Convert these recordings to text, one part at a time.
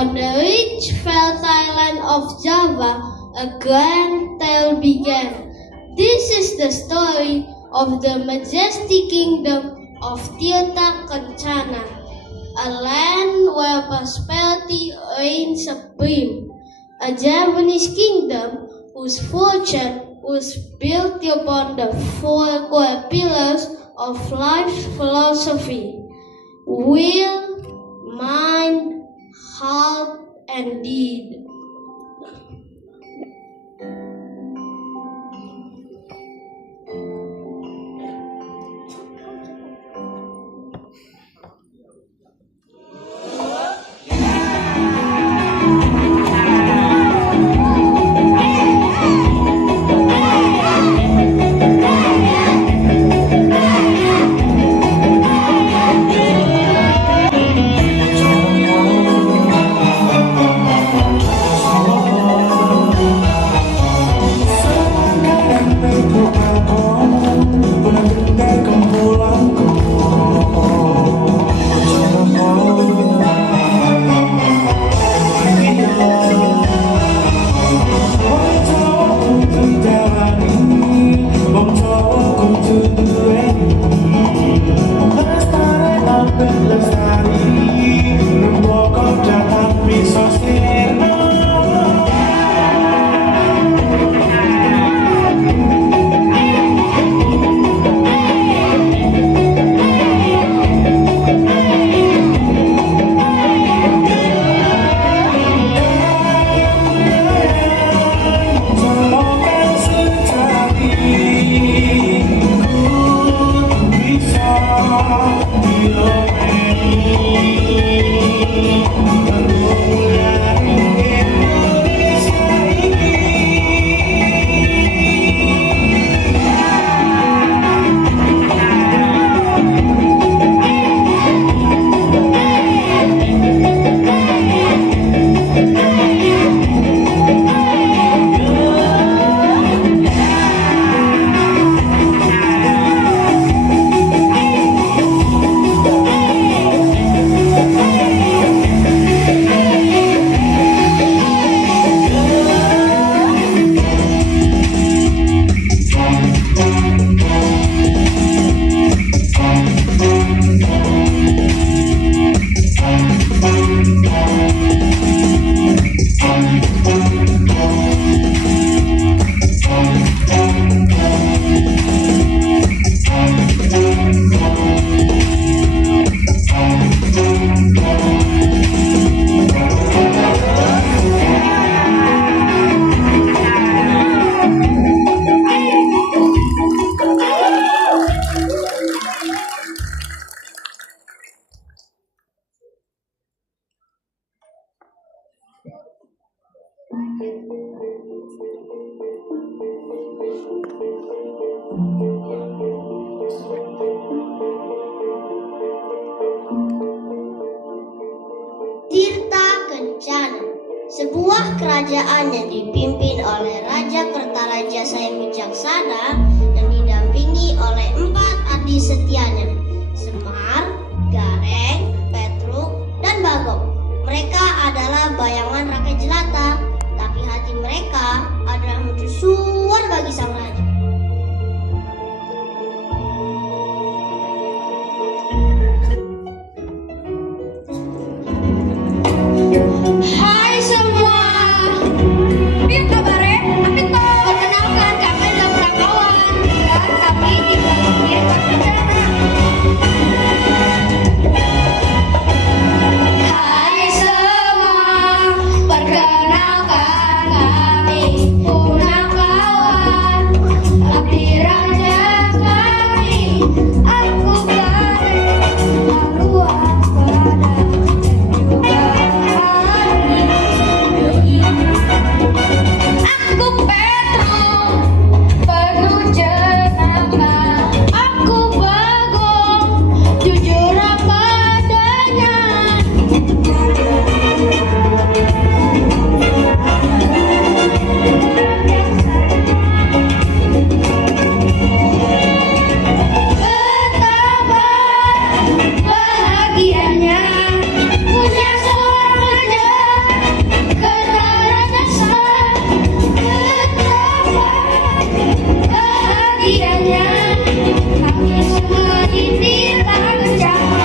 On the rich fertile land of Java, a grand tale began. This is the story of the majestic kingdom of Tirta Kencana, a land where prosperity reigns supreme, a Javanese kingdom whose fortune was built upon the four core pillars of life's philosophy: will, mind, heart, and deed. Tirta Kencana, sebuah kerajaan yang dipimpin oleh Raja Kertaraja yang bijaksana dan didampingi oleh 4 adik setianya, Semar, Gareng, Petruk, dan Bagong. Mereka adalah bayangan rakyat jelata, tapi hati mereka adalah mercusuar bagi sang raja. Hai semua, biar kabarnya, tapi toh perkenalkan kami adalah perangkawan dan kami tinggal di Kencana. Hai semua, perkenalkan kami Punakawan, abdi raja kami, aku Gareng, aku waspada dan juga Hari. Kami semua ditimpa bencana.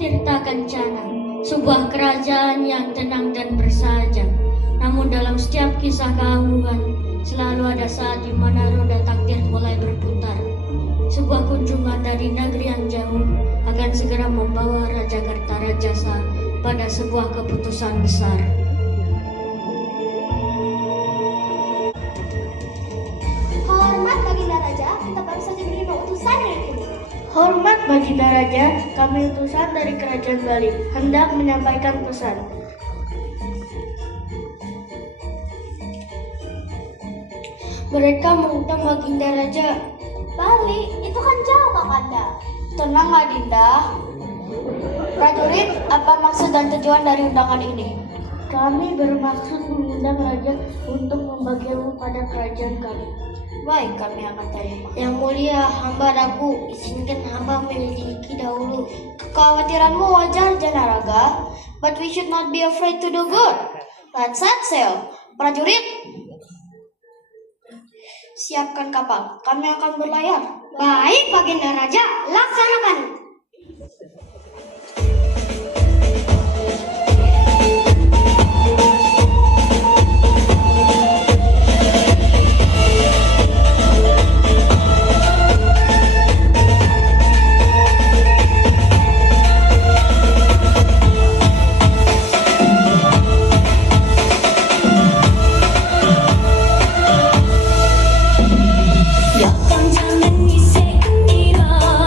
Tirta Kencana, sebuah kerajaan yang tenang dan bersahaja. Namun dalam setiap kisah keangguhan, selalu ada saat di mana roda takdir mulai berputar. Sebuah kunjungan dari negeri yang jauh akan segera membawa Raja Kertarajasa pada sebuah keputusan besar. Hormat Baginda Raja, kita baru saja menerima utusan dari Bumi. Hormat Baginda Raja, kami utusan dari Kerajaan Bali hendak menyampaikan pesan. Mereka mengundang Baginda Raja. Bali, itu kan jauh Kakanda. Tenang Adinda. Prajurit, apa maksud dan tujuan dari undangan ini? Kami bermaksud mengundang Raja untuk membagi ilmu pada kerajaan kami. Baik, kami akan terima. Yang mulia, hamba ragu, izinkan hamba menyelidiki dahulu. Kekhawatiranmu wajar, Janaraga, but we should not be afraid to do good. Let's set sail. Prajurit, siapkan kapal. Kami akan berlayar. Baik Baginda Raja, laksanakan. Jangan isek nira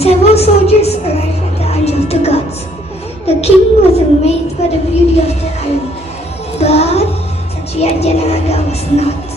several soldiers arrived at the Isle of the Gods. The king was amazed by the beauty of the island, but Satria Janaraga was not.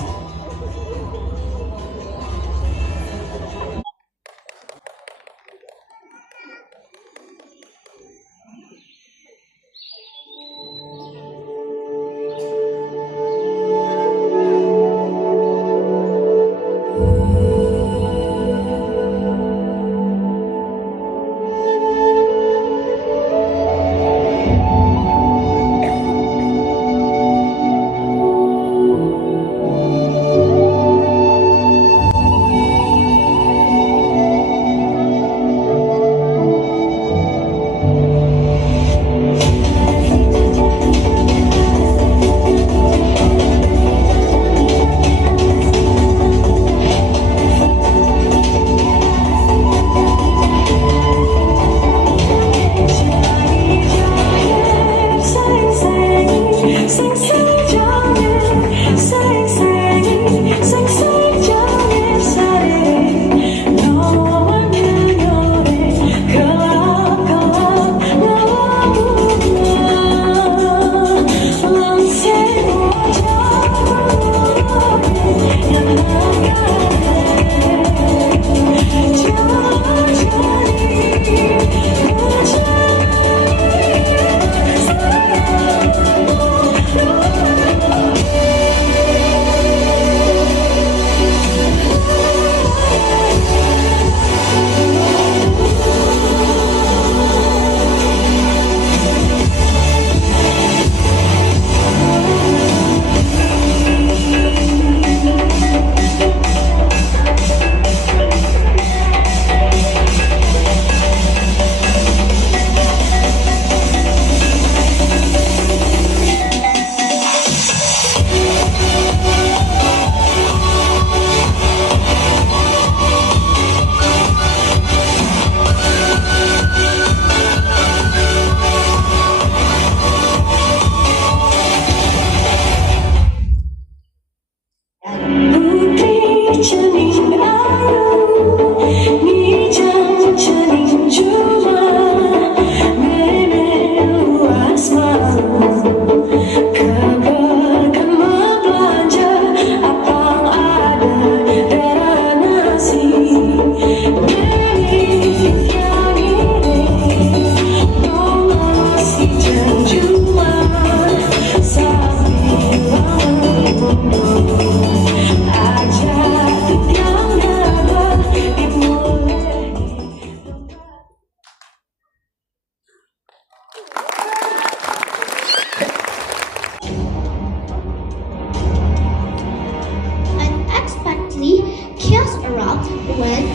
when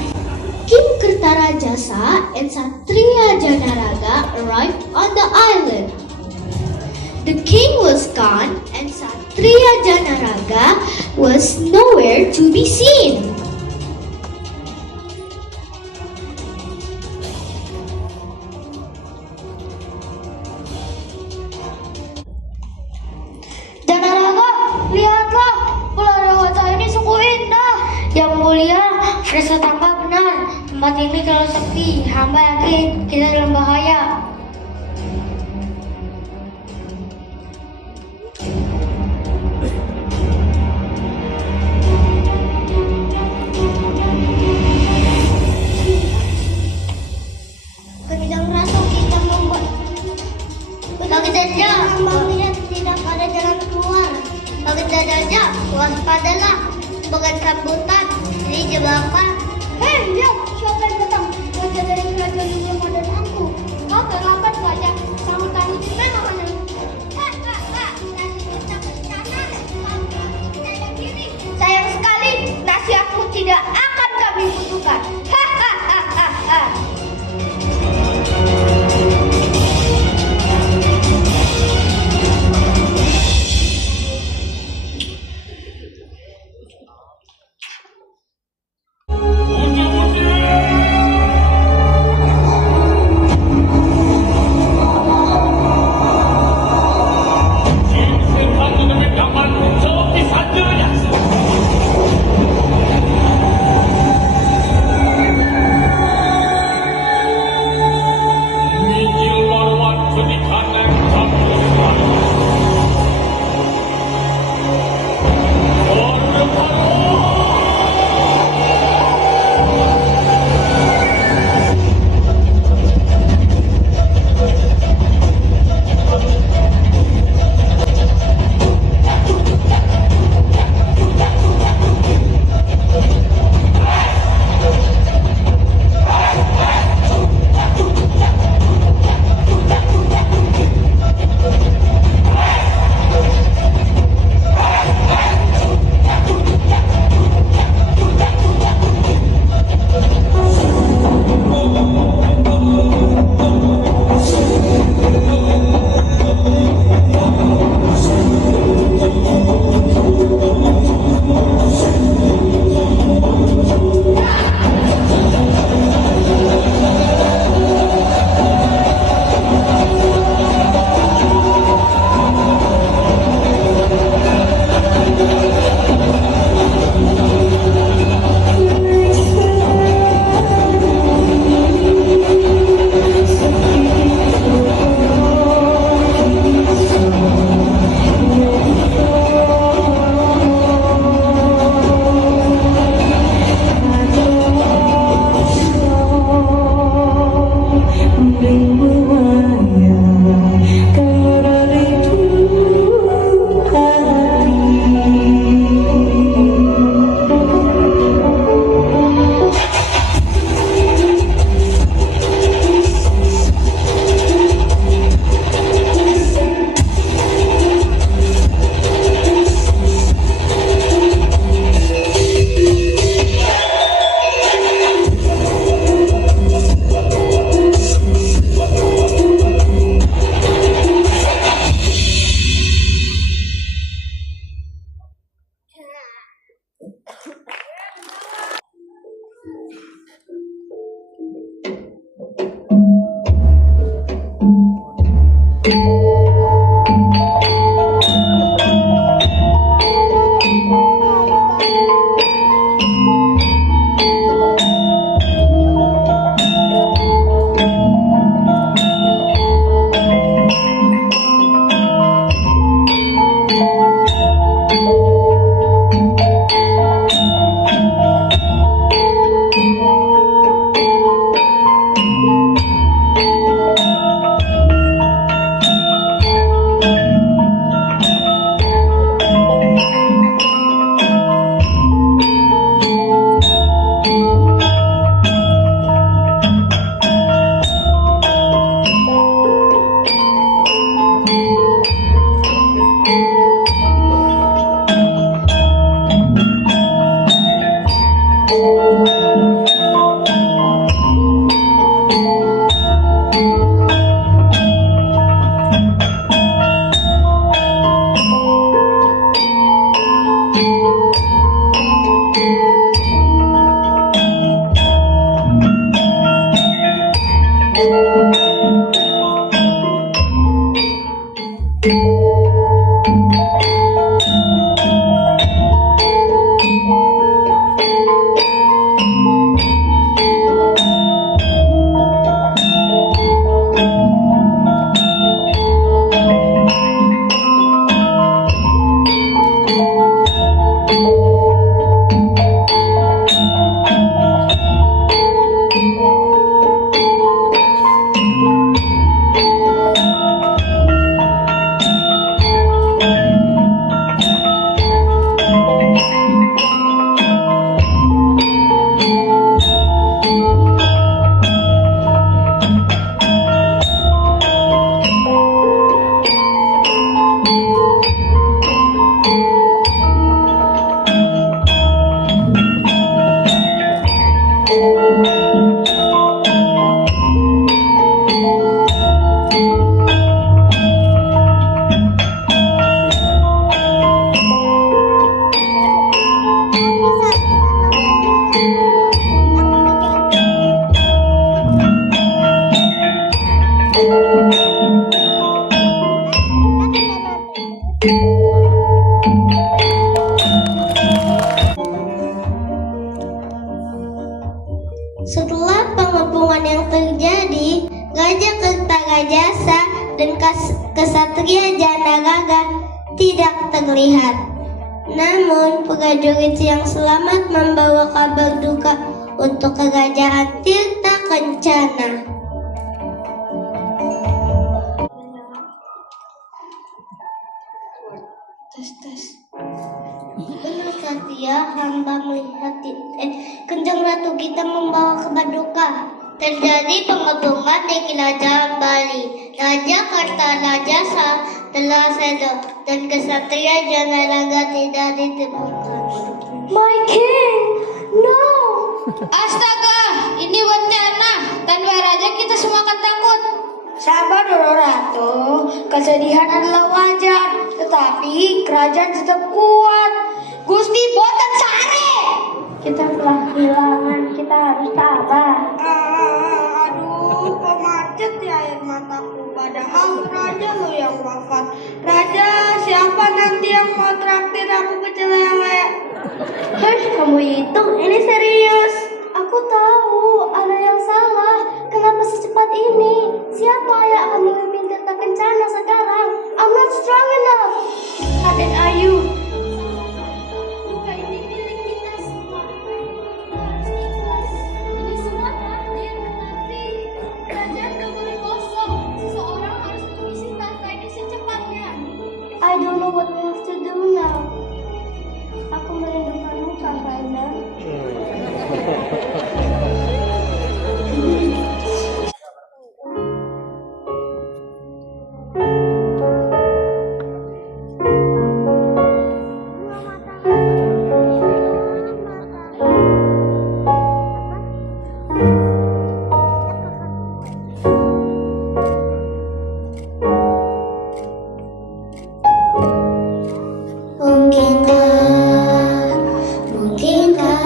King Kertarajasa and Satriya Janaraga arrived on the island. The king was gone and Satriya Janaraga was nowhere to be seen. Janaraga, lihatlah, Pulau Dewata ini sungguh indah. Yang mulia, Fresa tambah benar. Tempat ini terlalu sepi. Hamba yakin kita dalam bahaya. Ketika merasa kita membuat Bagdadja, melihat tidak ada jalan keluar. Bagdadja, waspadalah, bukan rambutan, ini jebakan. Hei, lihat siapa yang datang? Raja dari kerajaan yang belum ada aku. Kau terlambat saja. Kamu tadi juga namanya. Sayang sekali, nasihatmu tidak akan kami butuhkan. Setelah pengepungan yang terjadi, Raja Kertarajasa dan Kesatria Janaraga tidak terlihat. Namun, prajurit yang selamat membawa kabar duka untuk kerajaan Tirta Kencana. Benar Satria, hamba melihat Kanjeng Ratu kita membawa kabar duka. Terjadi pengepungan di kerajaan Bali. Raja Kertarajasa telah sedih dan Kesatria Janaraga tidak ditemukan. My king, no! Astaga, ini bencana. Tanpa raja kita semua akan takut. Sabar dulu Ratu, kesedihan adalah wajar, tetapi kerajaan tetap kuat. Gusti boten sare. Kita telah kehilangan, kita harus sabar. Aduh, kok macet ya air mataku. Padahal raja lo yang wafat. Raja, siapa nanti yang mau traktir aku ke cewek? Hush, kamu itu, ini serius. Aku tahu ada yang salah. Kenapa secepat ini? Siapa yang akan memimpin Tirta Kencana sekarang? I'm not strong enough. Raden Ayu. Duka ini milik kita semua. Kita harus ikhlas. Ini semua takdir. Nanti kerajaan gak boleh kosong. Seseorang harus mengisi tahta ini secepatnya. I don't know what we have to do now. Aku merindukanmu, Kak Raina. Mungkinkah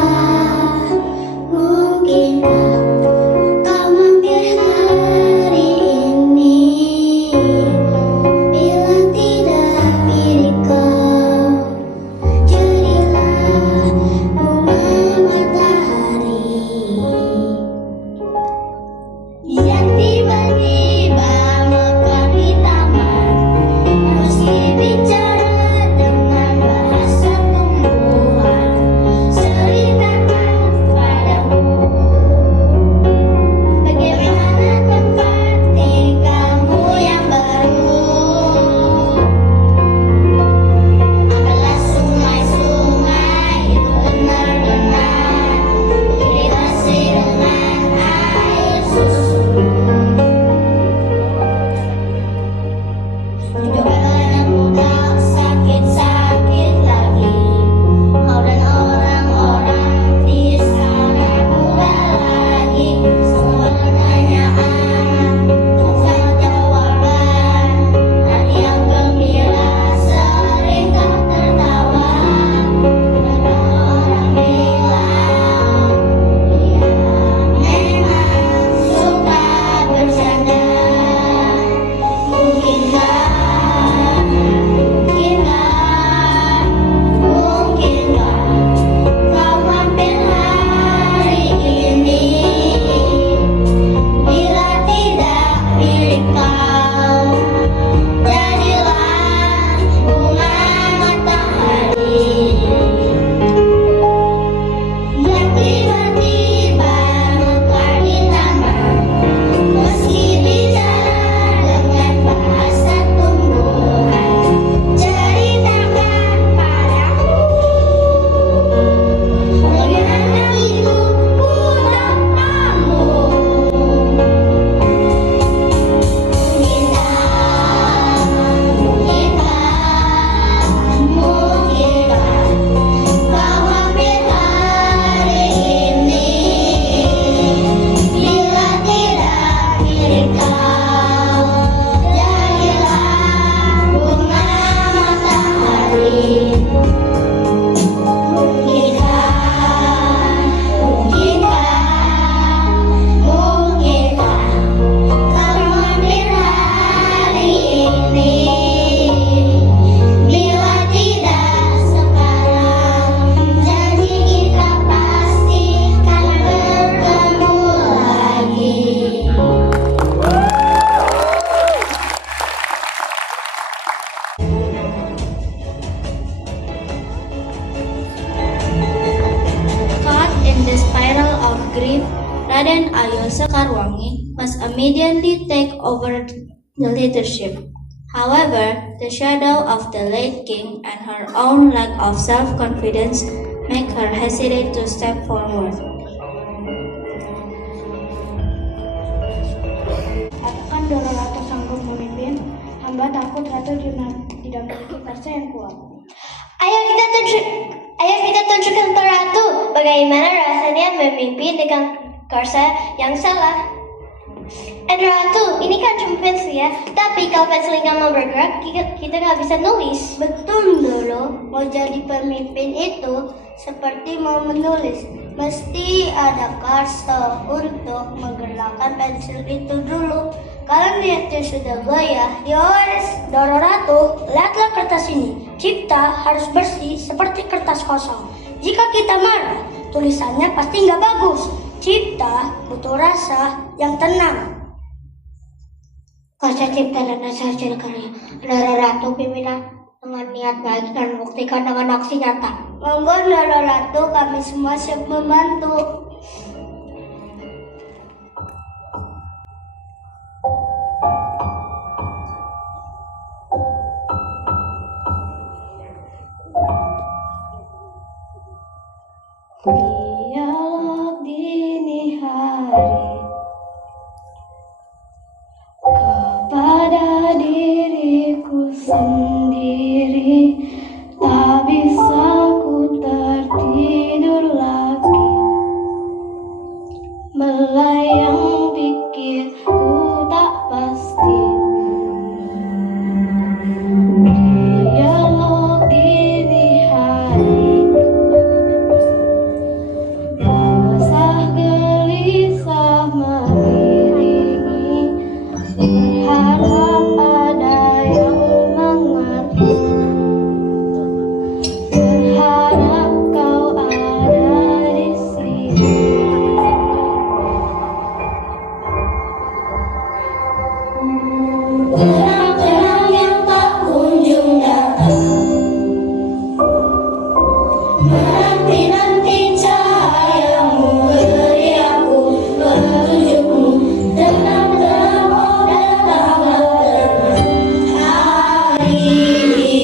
grief, Raden Ayu Sekarwangi must immediately take over the leadership. However, the shadow of the late king and her own lack of self-confidence make her hesitate to step forward. Apakah Doro Ratu sanggup memimpin? Hamba takut Ratu tidak memiliki kuasa yang kuat. Ayo kita tunjukkan ke Ratu bagaimana rasanya memimpin dengan kuasa yang salah. Ratu, ini kan cuma pensil ya, tapi kalau pensil nggak mau bergerak, kita nggak bisa nulis. Betul, Doro. Mau jadi pemimpin itu seperti mau menulis. Mesti ada kuasa untuk menggerakkan pensil itu dulu. Kalau niatnya sudah goyah, yos. Doro Ratu, lihatlah kertas ini. Cipta harus bersih seperti kertas kosong. Jika kita marah, tulisannya pasti nggak bagus. Cipta butuh rasa yang tenang. Kuasa cipta dan rasa hasil karya. Doro Ratu pimpinan dengan niat baik dan buktikan dengan aksi nyata. Monggo Doro Ratu, kami semua siap membantu. Dialog dini hari kepada diriku sendiri, tak bisa ku tertidur lagi, melayang pikirku tak pasti. Dialog dini hari, basah gelisah mengiringi, berharap ada yang mengerti, berharap kau ada di sini. Terang-terang yang tak kunjung datang, menanti-nanti cahayamu, beri aku petunjukmu. Tenang-tenang, oh datanglah tenang hari ini.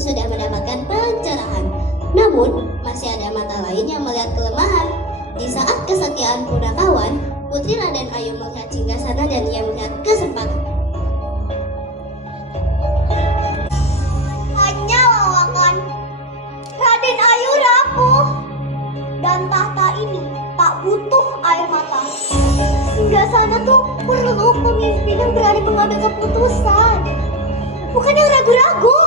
sudah mendapatkan pencerahan. Namun, masih ada mata lain yang melihat kelemahan. Di saat kesetiaan Punakawan, Putri Raden Ayu melihat singgasana dan ia melihat kesempatan. Hanya lawakan Raden Ayu rapuh, dan tahta ini tak butuh air mata. Singgasana tuh perlu pemimpin yang berani mengambil keputusan, bukan yang ragu-ragu.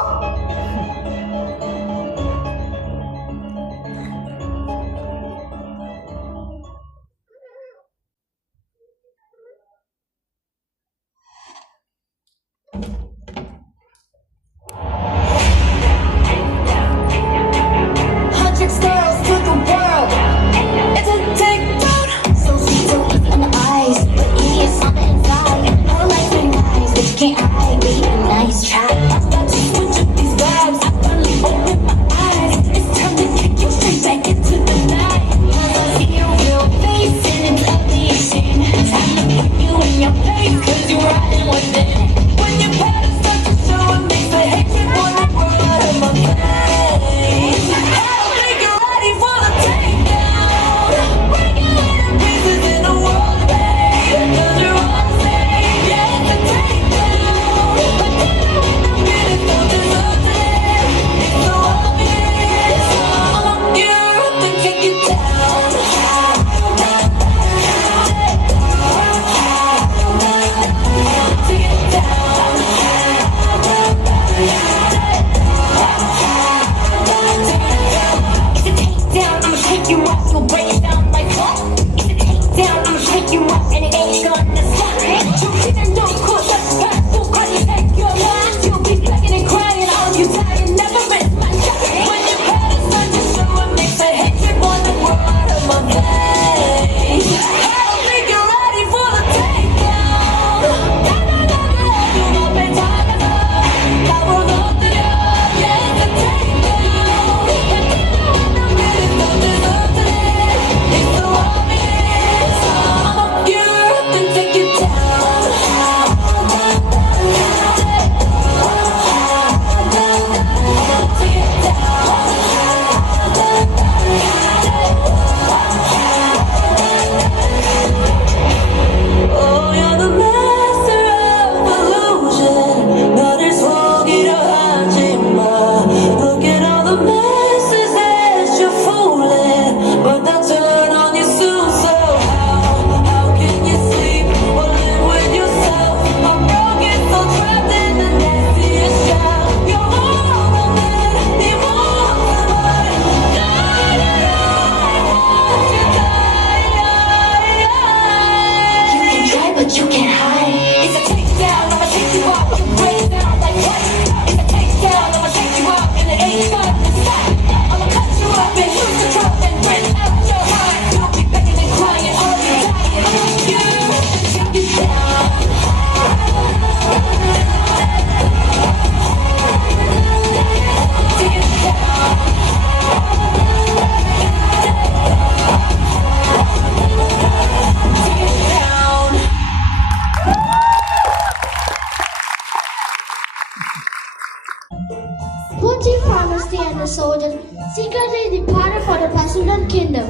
Putri Pharmacy and the soldiers secretly departed for the Pasundan kingdom.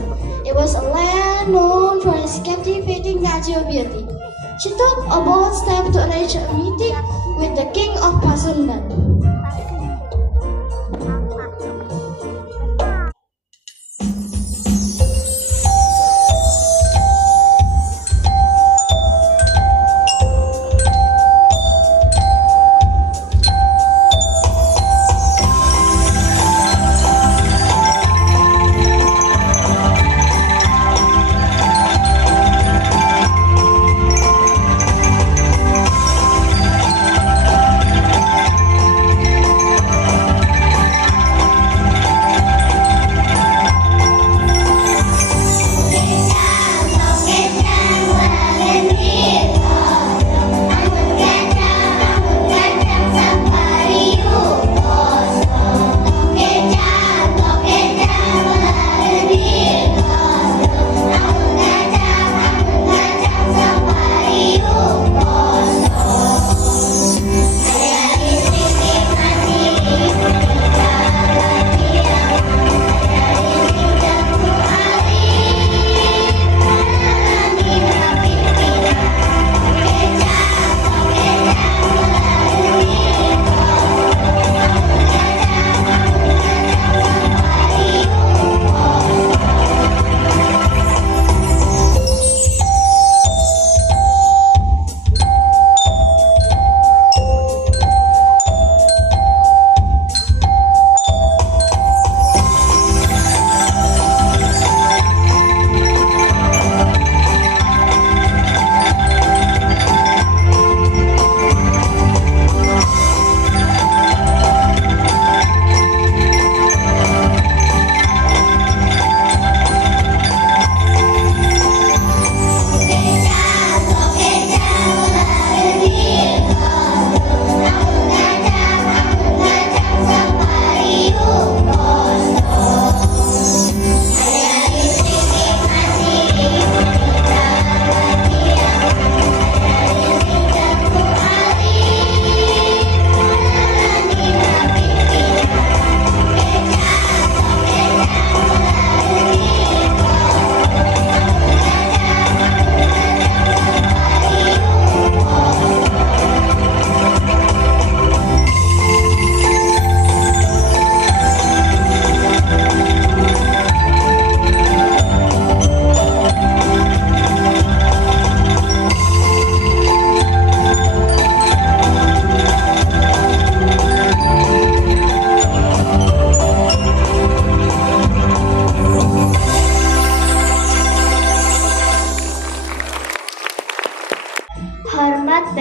It was a land known for its captivating natural beauty. She took a bold step to arrange a meeting with the king of Pasundan.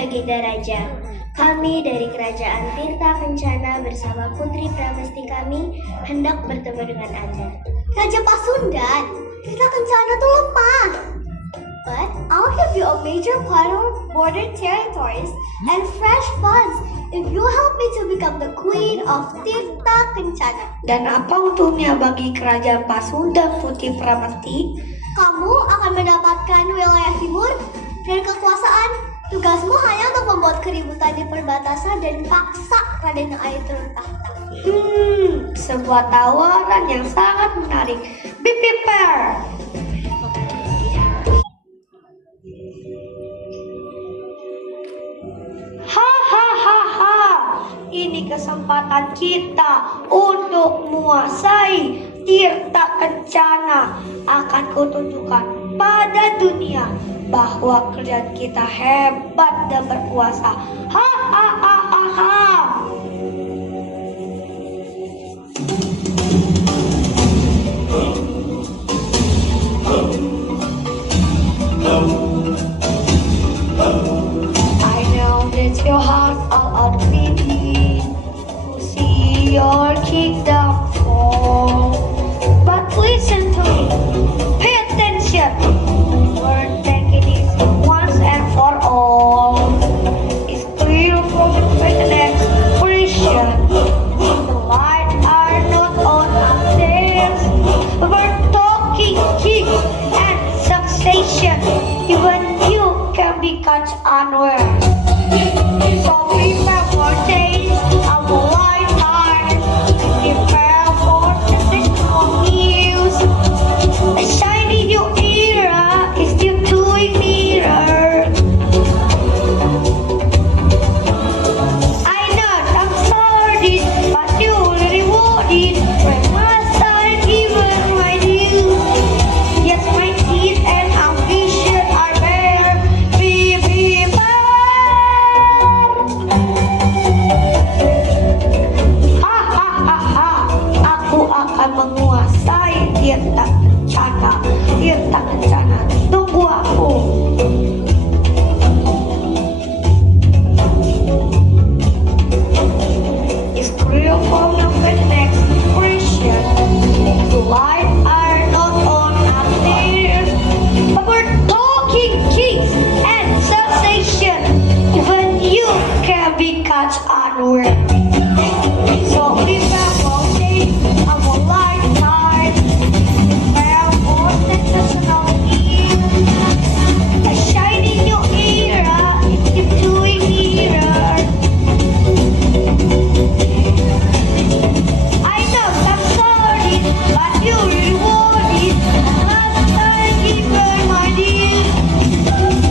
Baginda Raja. Kami dari Kerajaan Tirta Kencana bersama Putri Pramesti kami hendak bertemu dengan Anda. Raja Pasundan, Tirta Kencana tuh lemah. But I'll give you a major plot of border territories and fresh funds if you help me to become the Queen of Tirta Kencana. Dan apa untungnya bagi Kerajaan Pasundan, Putri Pramesti? Kamu akan mendapatkan wilayah timur dan kekuasaan. Tugasmu hanya untuk membuat keributan di perbatasan dan paksa Raden Ayu turun tahta. Sebuah tawaran yang sangat menarik. Be prepared. Hahaha. Ini kesempatan kita untuk menguasai Tirta Kencana. Akan kutunjukkan pada dunia bahwa kerajaan kita hebat dan berkuasa. Hahaha. I know that your heart all out beating to see your kingdom fall. But listen to me, pay attention. We're taking it once and for all. It's clear from the next expression. The light are not on upstairs. We're talking king and succession. Even you can be caught unaware. So prepare for days of a lifetime. Prepare for sensational news. A shiny new era is still drawing nearer. I know I'm sorry, but you will reward it. When must I given my due? Yes, my teeth and ambition are bare. Be Hahaha, aku akan menguasai Tirta Kencana. Tirta Kencana, tunggu aku. It's clear from the next expression. The light are not on upstairs, but we're talking kings and sensation. Even you can be caught unaware. So prepare for days of a lifetime. Prepare for sensational news. A shiny new era is getting nearer. I know I'm sorry, but you reward it. Last time given my dear.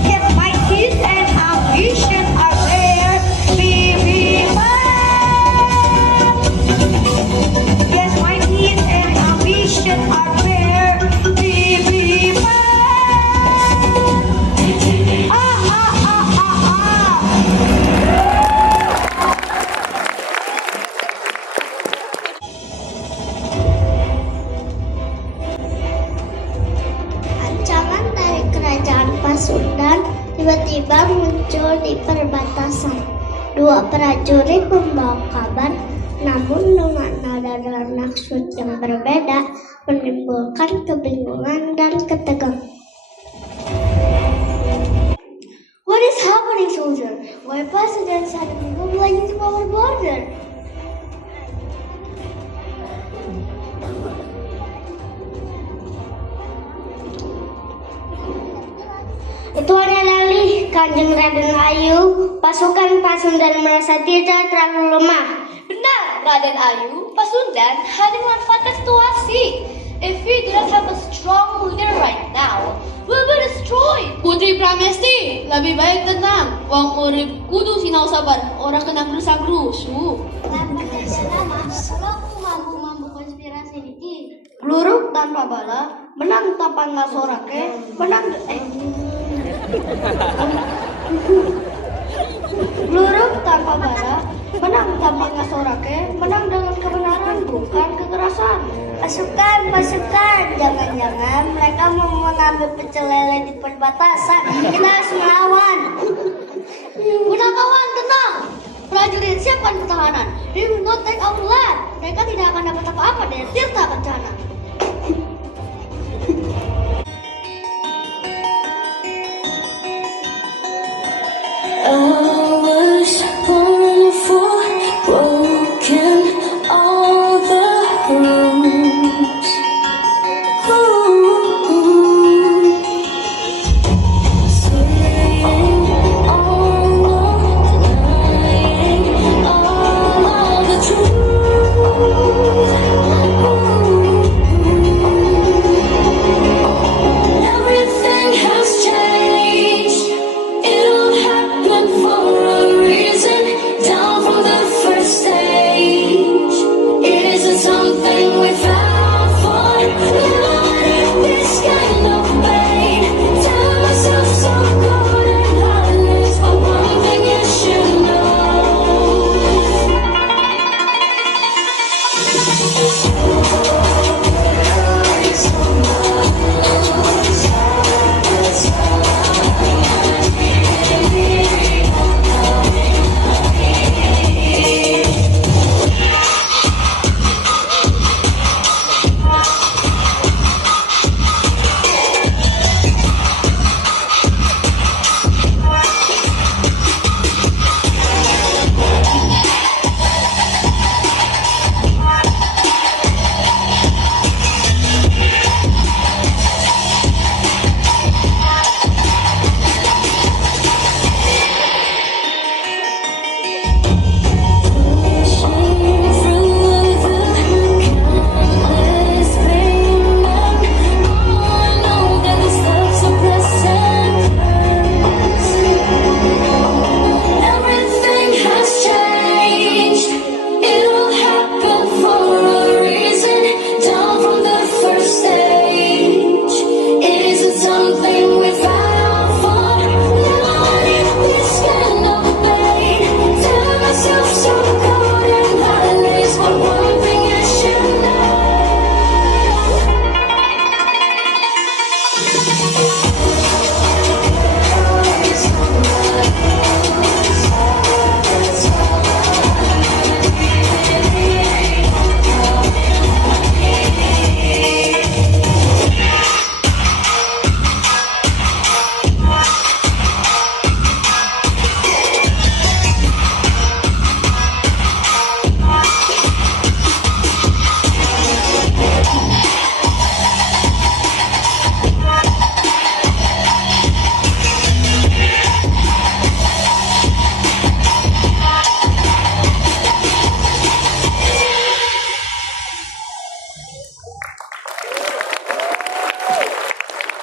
Yes, my teeth and ambition are there. Be Yes, my teeth and ambition are there. Be Ancaman dari kerajaan Pasundan tiba-tiba muncul di perbatasan. Dua prajurit membawa kabar, namun dengan nada dan maksud yang berbeda, menimbulkan kebingungan dan ketegangan. What is happening, soldier? Why President suddenly flying to our border? Itu hanya dalih Kanjeng Raden Ayu. Pasukan Pasundan merasa tidak terlalu lemah. Benar, Raden Ayu. Pasundan hanya memanfaatkan situasi. If we do not have a strong leader right now, we'll be destroyed. Putri Pramesti, lebih baik tenang. Wong urip kudu sinau sabar, orang kena gerusa-gerusu. Lambat dan selama, kalau aku mampu konspirasi ini. peluru tanpa bala, menang tanpa ngasorake, menang peluru tanpa bala, menang tanpa ngasorake, menang dengan kebenaran bukan kekerasan. Pasukan, jangan-jangan mereka mau mengambil pecel lele di perbatasan. Kita harus melawan. Prajurit, siapkan pertahanan. They will not take our land. Mereka tidak akan dapat apa-apa dari Tirta Kencana.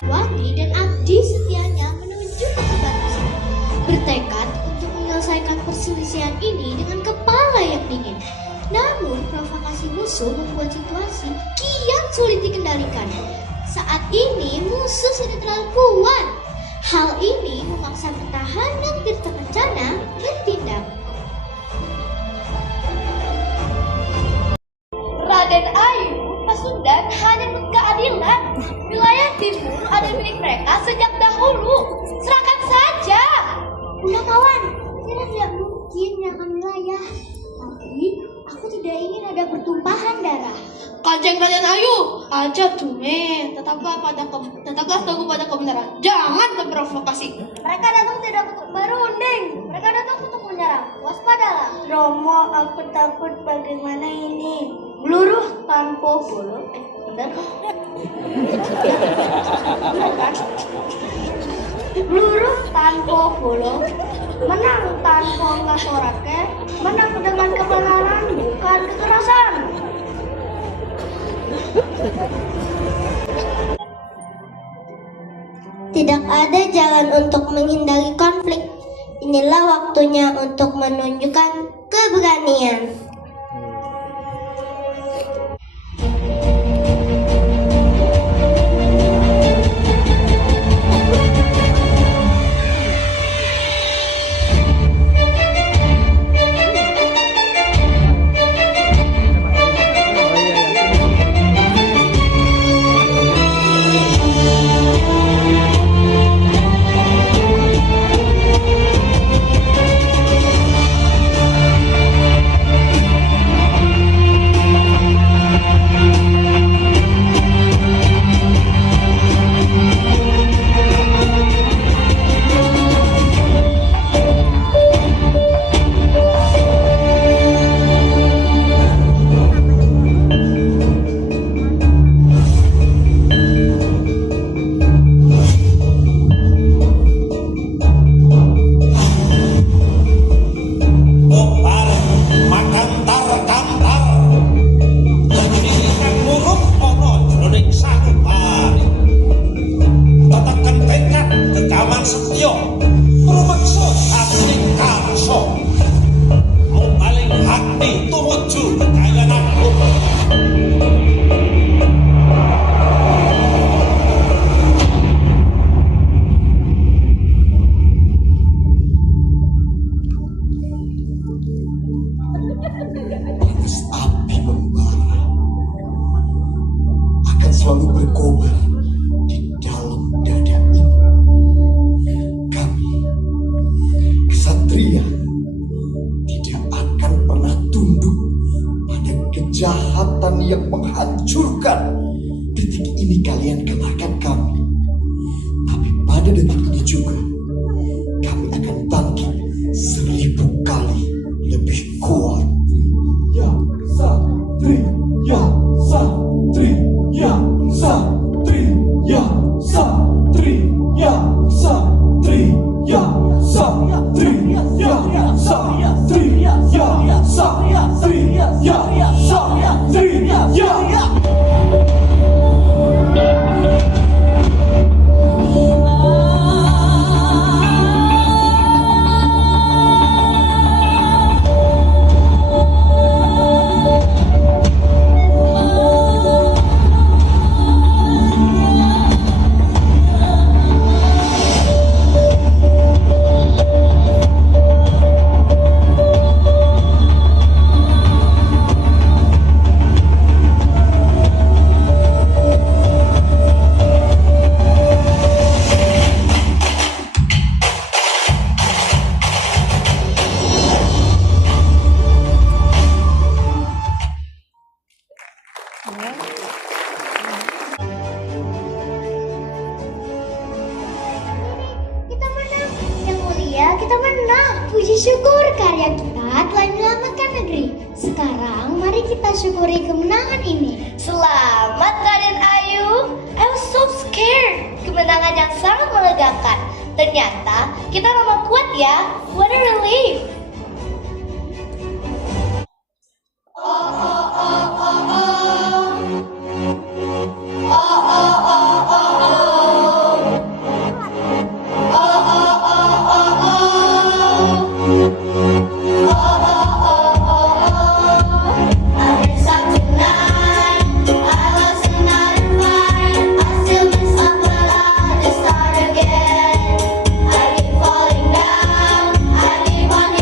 Wati dan abdi setianya menuju ke perbatasan, bertekad untuk menyelesaikan perselisihan ini dengan kepala yang dingin. Namun provokasi musuh membuat situasi kian sulit dikendalikan. Saat ini musuh sudah terlalu kuat. Hal ini memaksa pertahanan Tirta Kencana bertindak. Raden Ayu, Pasundan hanya menuntut keadilan. Wilayah timur ada milik mereka sejak dahulu. Serahkan saja. Bunda kawan, kita tidak mungkin menyerahkan wilayah. Tapi aku tidak ingin ada pertumpahan darah. Kanjeng Raden Ayu, aja tume, tetaplah teguh pada kebenaran. Jangan berprovokasi. Mereka datang tidak untuk berunding. Mereka datang untuk menyerang. Waspadalah. Romo, aku takut bagaimana ini. Meluruh tanpa bulu. Benar? Meluruh tanpa bulu. Menang tanpa ngasorake. Menang dengan kebenaran, bukan kekerasan. Tidak ada jalan untuk menghindari konflik. Inilah waktunya untuk menunjukkan keberanian. kejahatan yang menghancurkan. Detik ini kalian kalahkan kami. Tapi pada detik ini juga, kami akan bangkit 1000 kali lebih kuat. Ya Satria, ya Satria, Satria, Satria, Satria, Satria, Satria, Satria, Satria. Kita menang. Puji syukur karya kita telah menyelamatkan negeri. Sekarang mari kita syukuri kemenangan ini. Selamat Raden Ayu. I was so scared. Kemenangan yang sangat melegakan. Ternyata kita memang kuat ya. What a relief. I keep falling down, I keep on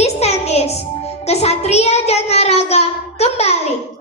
Ladies and gents, Ksatria Janaraga kembali.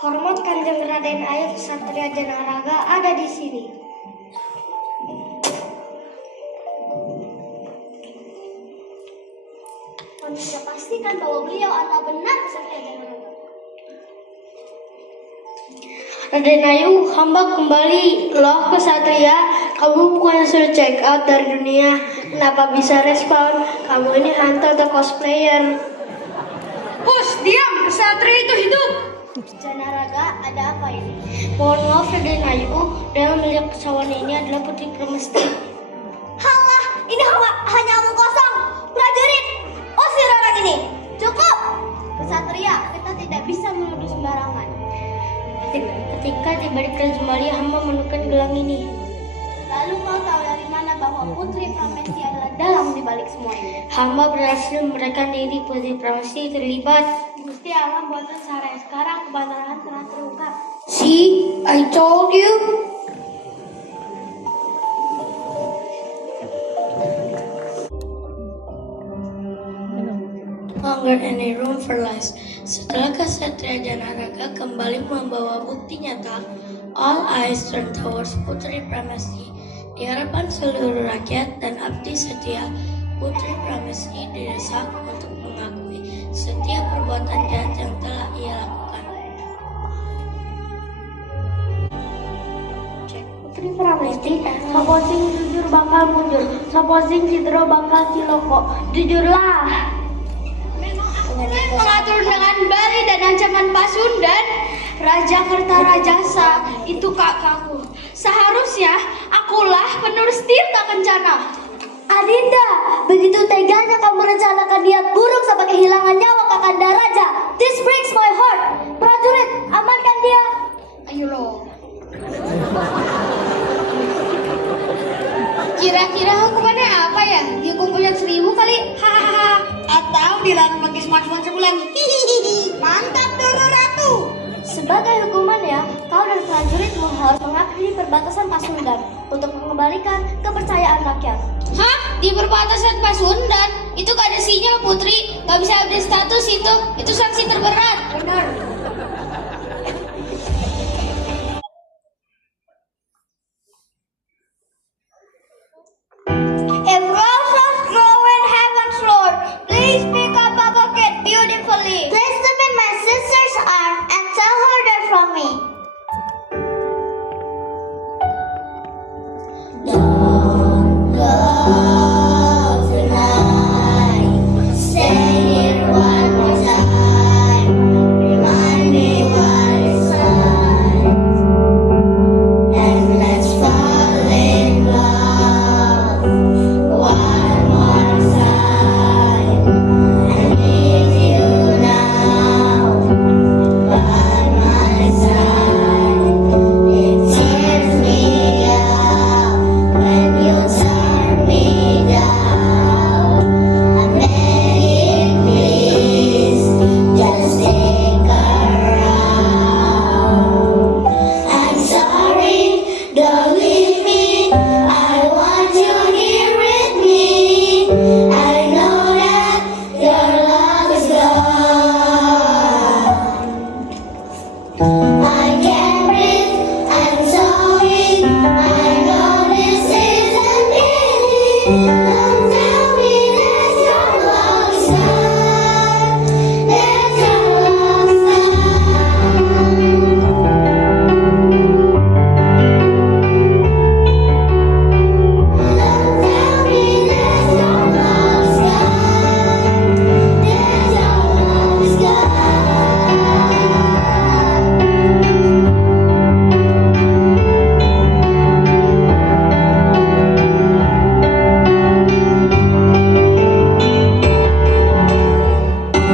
Hormat Kanjeng Raden Ayu Ksatria Janaraga ada di sini. Manusia pastikan bahwa beliau adalah benar Ksatria Janaraga. Raden Ayu, hamba kembali loh Ksatria. Kamu bukan suruh check out dari dunia. Kenapa bisa respon? Kamu ini hantu atau cosplayer? Hush, diam, Ksatria itu hidup. Janaraga, ada apa ini? Mohon maaf Raden Ayu, dalam melihat pesawat ini adalah Putri Pramesti. Halah, ini hanya omong kosong. Prajurit, usir orang ini. Cukup. Ksatria, kita tidak bisa menuduh sembarangan. Ketika dibalik kembali, hamba menemukan gelang ini. Lalu kau tahu dari mana bahwa Putri Pramesti adalah dalang di balik semua ini? Hamba berhasil merekam diri Putri Pramesti terlibat. Gusti Allah buatan Sarah sekarang kebenaran telah terungkap. See, I told you. Longer any room for lies. Setelah Ksatria Janaraga kembali membawa bukti nyata, all eyes turn towards Putri Pramesti. Di hadapan seluruh rakyat dan abdi setia, Putri Pramesti didesak untuk mengakui setiap perbuatan jahat yang telah ia lakukan. Putri Pramesti, supposing jujur bakal mundur, supposing Cidro bakal ciloko. Jujurlah. Mengatur dengan bali dan ancaman Pasundan, Raja Kertarajasa itu kakakku. Seharusnya akulah penerus Tirta Kencana. Adinda, begitu teganya kamu merencanakan niat buruk sampai kehilangan nyawa Kakanda Raja. This breaks my heart. Prajurit, amankan dia. Ayo lo. Kira-kira hukumannya apa ya? Dihukum punya 1000 kali? Hahaha. Atau dilarang pakai smartphone sebulan. Hihihi. Mantap Doro Ratu. Sebagai hukumannya, kau dan prajuritmu harus mengakhiri perbatasan Pasundan untuk mengembalikan kepercayaan rakyat. Hah? Di perbatasan Pasundan? Itu gak ada sinyal, Putri. Gak bisa update status itu. Itu sanksi terberat. Benar. If roses grow in heaven's Lord, please pick up a bucket beautifully. Place them in my sister's arm and tell her they're from me. Don't go tonight. Stay here one more time. Remind me what it's like. And let's fall in love one more time. I need you now by my side. It tears me up when you turn me down. I'm begging, please, just stick around. I'm sorry, don't leave me. I want you here with me. I know that your love is gone. I can't breathe, I'm so weak. I know this isn't easy. Don't tell me that your love is gone. That your love is Don't tell me that your love is gone. That your love is gone.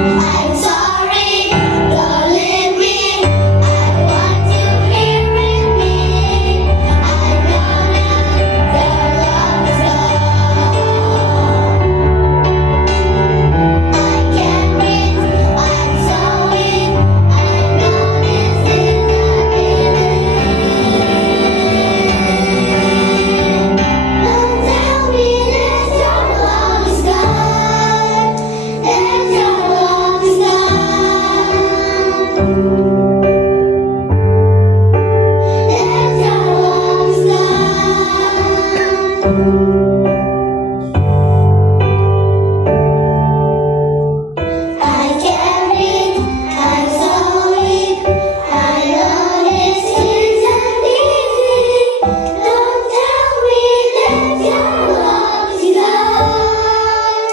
I'm sorry, don't leave me. I want you here with me. I know that your love is gone. I can't breathe, I'm so weak. I know this isn't easy. Don't tell me that your love is gone. That your love is gone. That your love is gone. I can't breathe, I'm so weak. I know this isn't easy. Don't tell me that your love is gone.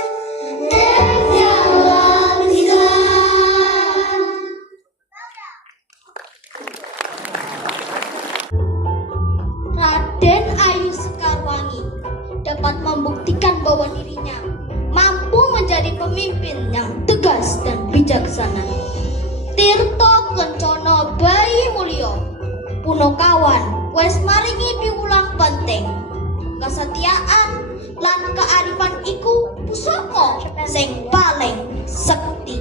That your love is gone. Raden Ayu Sekarwangi dapat membuktikan bahwa dirinya mampu menjadi pemimpin yang tegas dan bijaksana. Tirto Kencono Bayi Mulyo Punokawan wes maringi piwulang penting kesetiaan lan kearifan iku pusaka sing paling sekti.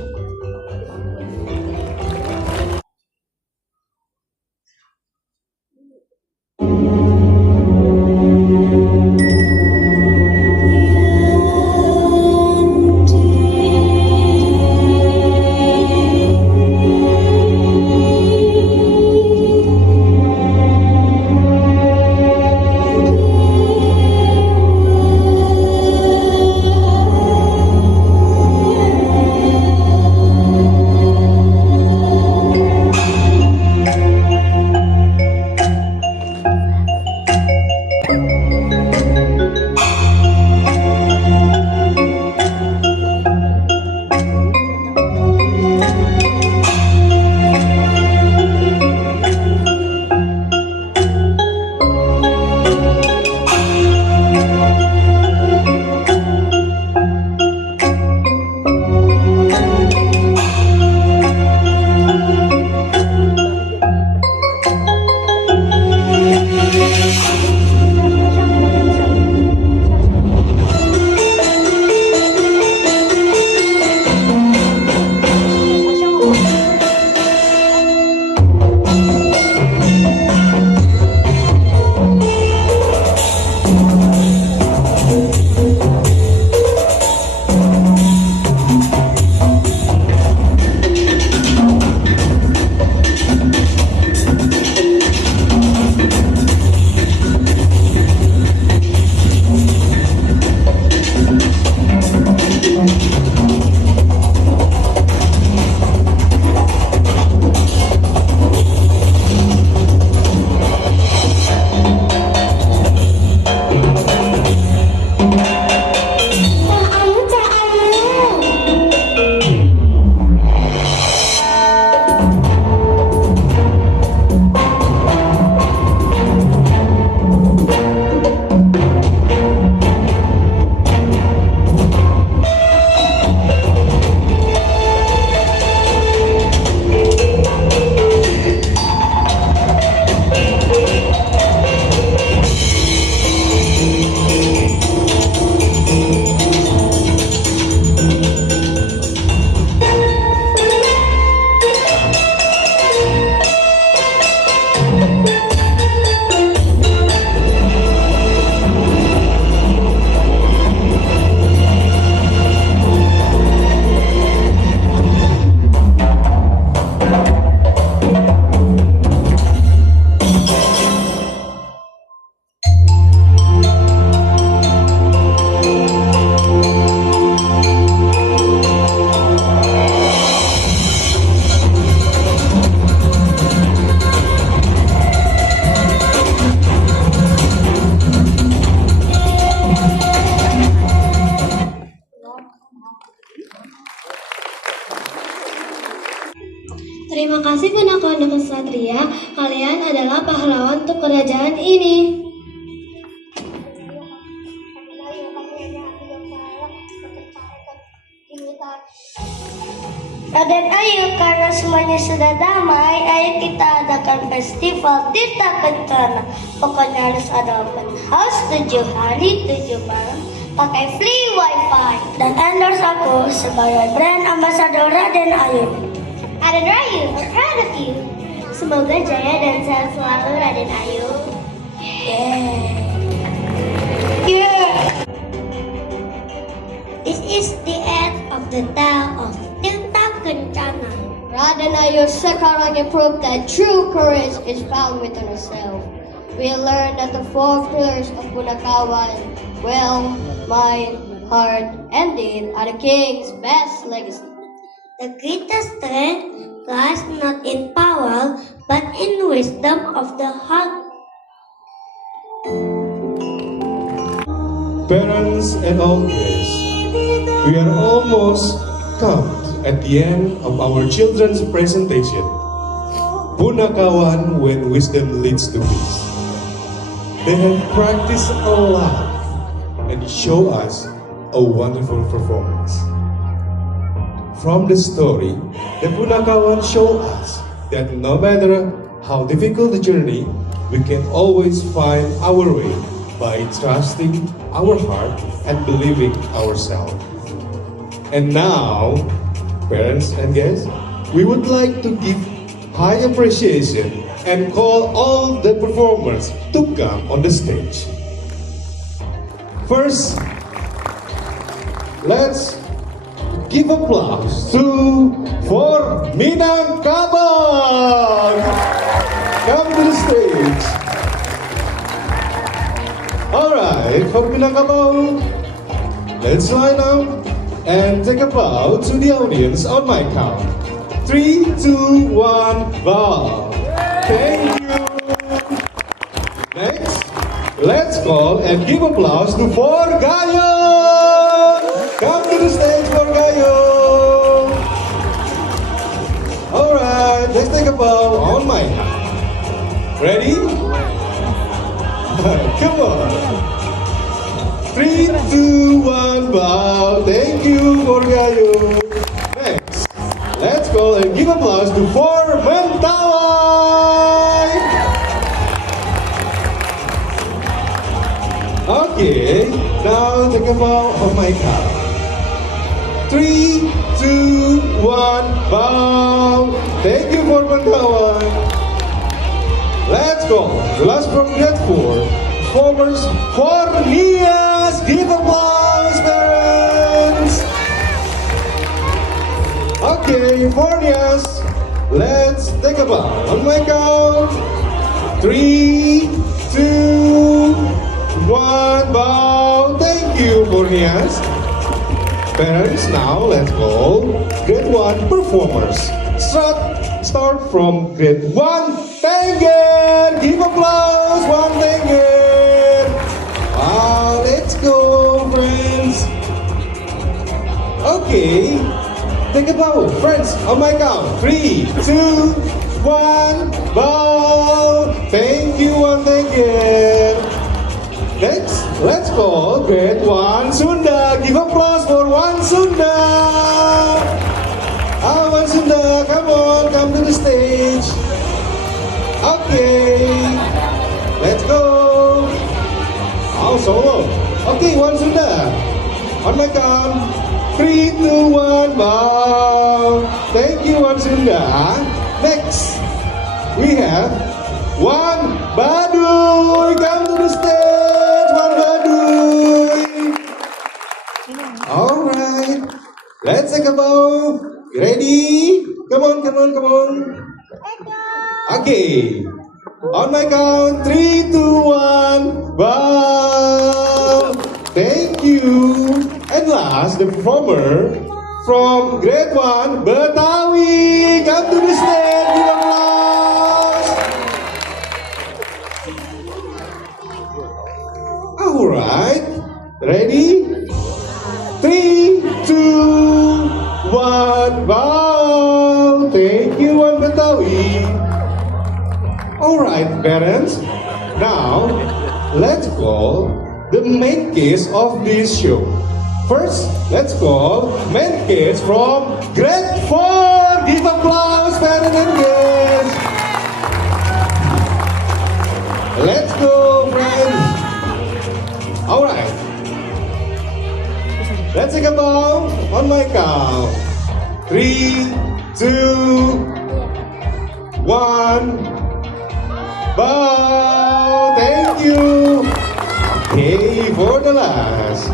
Terima kasih Punakawan dan Kesatria, kalian adalah pahlawan untuk kerajaan ini. Raden, ayo karena semuanya sudah damai, ayo kita adakan festival Tirta Kencana. Pokoknya harus ada open house 7 hari 7 malam, pakai free wifi. Dan endorse aku sebagai brand ambassador Raden Ayu. Raden Ayu, I'm proud of you. Semoga jaya dan sehat selalu Raden Ayu. Yeah. This is the end of the tale of Tirta Kencana. Raden Ayu sekarang proved that true courage is found within ourselves. We learned that the 4 pillars of Punakawan, will, mind, heart, and deed are the king's best legacy. The greatest strength lies not in power, but in wisdom of the heart. Parents and all guests, we are almost come at the end of our children's presentation. Punakawan when wisdom leads to peace. They have practiced a lot and show us a wonderful performance. From the story, the Punakawan show us that no matter how difficult the journey, we can always find our way by trusting our heart and believing ourselves. And now, parents and guests, we would like to give high appreciation and call all the performers to come on the stage. First, let's give applause for Minangkabau. Come to the stage. Alright, for Minangkabau, let's line up and take a bow to the audience on my count. 3, 2, 1, bow. Thank you. Next, let's call and give applause to Forgayo. Come to the stage, Forgayo. Alright, let's take a bow on my count. Ready? Come on. 3, 2, 1, bow. Thank you, Forgayo. Next, let's go and give applause to Mentawai. Okay, now take a bow on my count. 3, 2, 1, bow. Thank you for Mentawai. Let's go. The last from grade 4. Performers for Nias. Give applause, parents. Okay, for Nias, let's take a bow. On my count. 3, 2, 1, bow. Thank you, for Nias. Parents, now let's go. Grade 1 performers. Start from grade 1. Tengen. Give applause, 1 Tengen. Let's go, friends. Okay, take a bow, friends. On my count, 3, 2, 1, bow. Thank you, 1 Tengen. Next, let's call grade 1 Sunda. Give applause for 1 Sunda. 1 Sunda, come on, come to the stage. Okay, let's go. Oh, solo. Okay, 1 Sunda. On my count, 3, 2, 1, bow. Thank you, 1 Sunda. Next, we have 1 Baduy. Come to the stage, 1 Baduy. All right, let's take a bow. Ready? Come on, come on, come on. Okay. On my count, 3, 2, 1, bow. Thank you. And last, the performer from grade 1, Betawi. Come to the stage, give applause. Alright. Ready? 3, 2, 1, bow. Thank you, 1 Betawi. Alright, parents. Now, let's call the main case of this show. First, let's call main case from grade 4. Give applause, parents and kids. Let's go, friends. Alright. Let's take a bow on my count. 3, 2, 1. Bow. Thank you. Okay, for the last.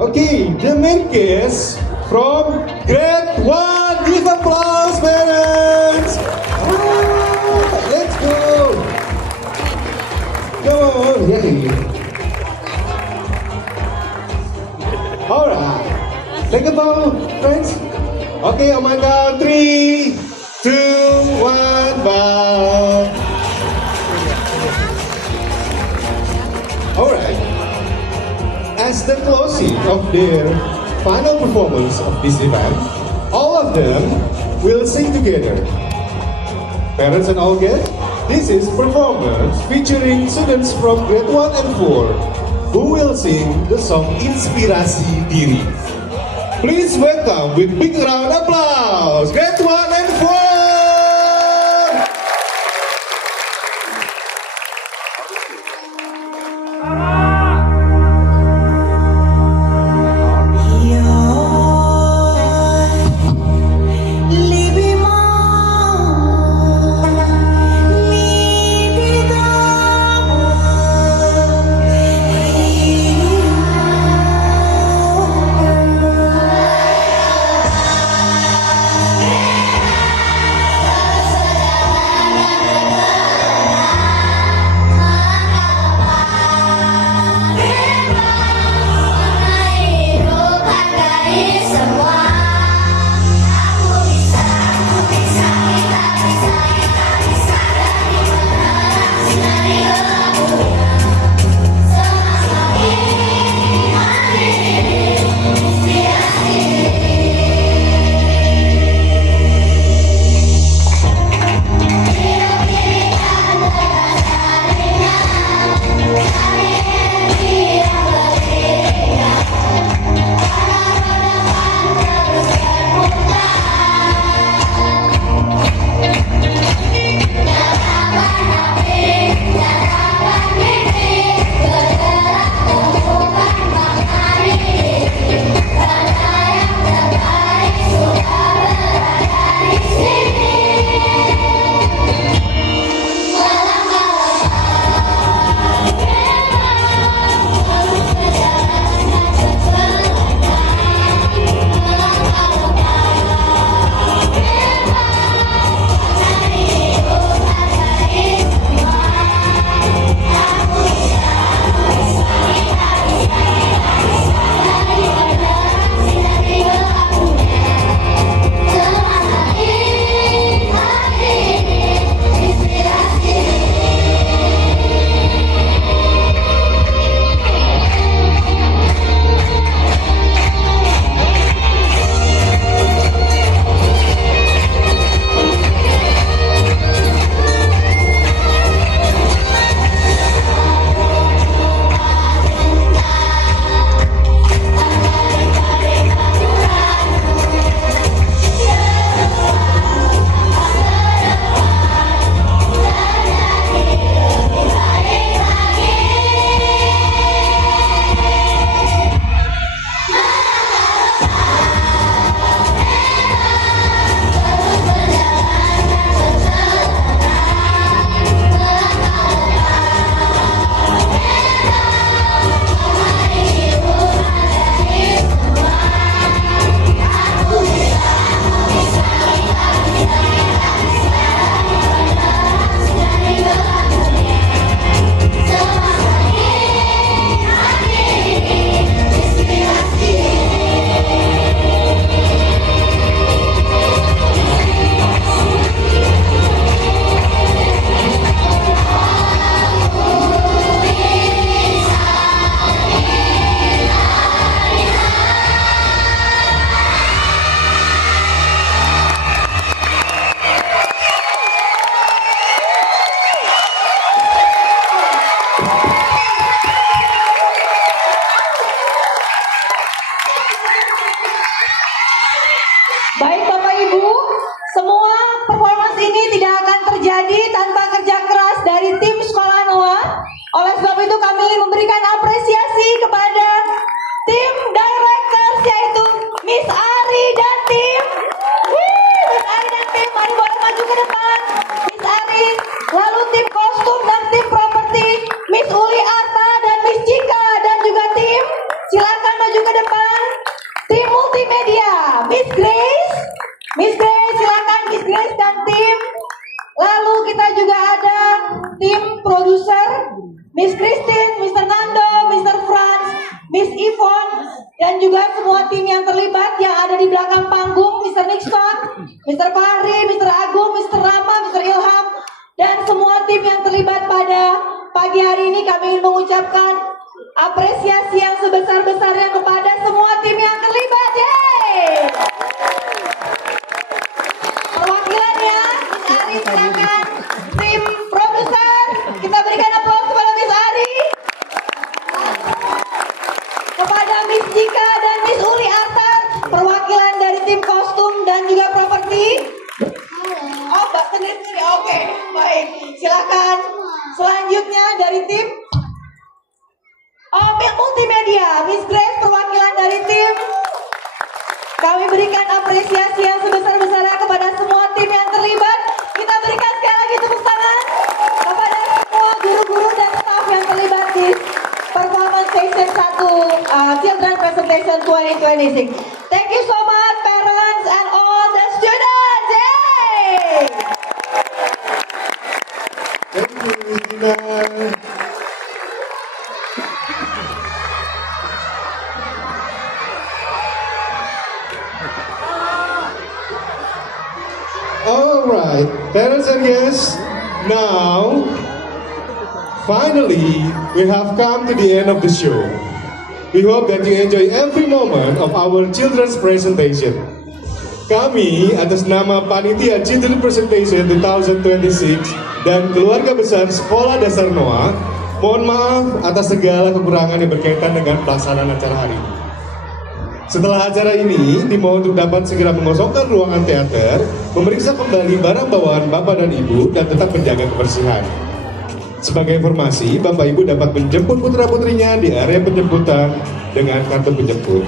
Okay, the main case from grade 1. Give applause, parents. Let's go. Come on, yay. Alright. Take a bow, friends. Okay, on my count. 3, 2, 1, bow. Alright. As the closing of their final performance of this event, all of them will sing together. Parents and all guests, this is performance featuring students from grade 1 and 4 who will sing the song Inspirasi Diri. Please welcome with big round of applause, grade 1 and 4! Baik Bapak Ibu, semua performance ini tidak akan terjadi tanpa kerja keras dari tim Sekolah Noah. Oleh sebab itu kami ingin memberikan apresiasi kepada tim directors yaitu Miss Ari dan tim. Miss Ari dan tim, mari boleh maju ke depan. Miss Ari, lalu tim kostum dan tim properti, Miss Uli Arta dan Miss Cika dan juga tim. Silakan maju ke depan. Tim multimedia, Miss Grace. Miss Grace, silakan Miss Grace dan tim. Lalu kita juga ada tim produser, Miss Christine, Mr. Nando, Mr. Franz, Miss Yvonne, dan juga semua tim yang terlibat yang ada di belakang panggung, Mr. Nixon, Mr. Fahri, Mr. Agung, Mr. Rama, Mr. Ilham, dan semua tim yang terlibat pada pagi hari ini. Kami ingin mengucapkan apresiasi yang sebesar-besarnya kepada semua tim yang terlibat. Yeay! Perwakilannya, Miss Ari, silakan. Tim produser, kita berikan aplaus kepada Miss Ari, kepada Miss Jika dan Miss Uli Arta, perwakilan dari tim kostum dan juga properti. Oh, Mbak sendiri. Oke, baik. Silakan. Selanjutnya dari tim multimedia, Miss Grace, perwakilan dari tim. Kami berikan apresiasi yang sebesar-besarnya kepada semua tim yang terlibat. Kita berikan sekali lagi tepuk tangan kepada semua guru-guru dan staf yang terlibat di Performance Station 1 Children Presentation 2026. Thank you so much parents and all the students. Yay! Thank you, Gina. Alright, parents and guests, now, finally, we have come to the end of the show. We hope that you enjoy every moment of our children's presentation. Kami, atas nama Panitia Children Presentation 2026 dan keluarga besar Sekolah Dasar Noah, mohon maaf atas segala kekurangan yang berkaitan dengan pelaksanaan acara hari ini. Setelah acara ini, dimohon untuk dapat segera mengosongkan ruangan teater, memeriksa kembali barang bawaan Bapak dan Ibu, dan tetap menjaga kebersihan. Sebagai informasi, Bapak Ibu dapat menjemput putra-putrinya di area penjemputan dengan kartu penjemput.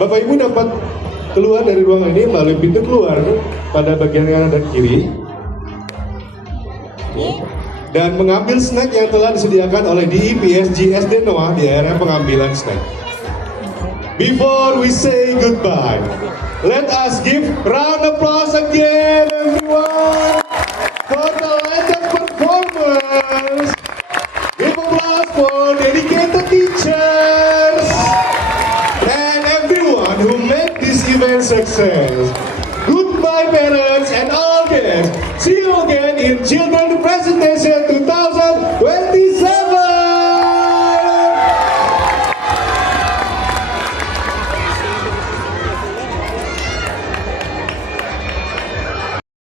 Bapak Ibu dapat keluar dari ruangan ini melalui pintu keluar pada bagian kanan dan kiri, dan mengambil snack yang telah disediakan oleh DIPSG SD Noah di area pengambilan snack. Before we say goodbye, let us give round of applause again, everyone.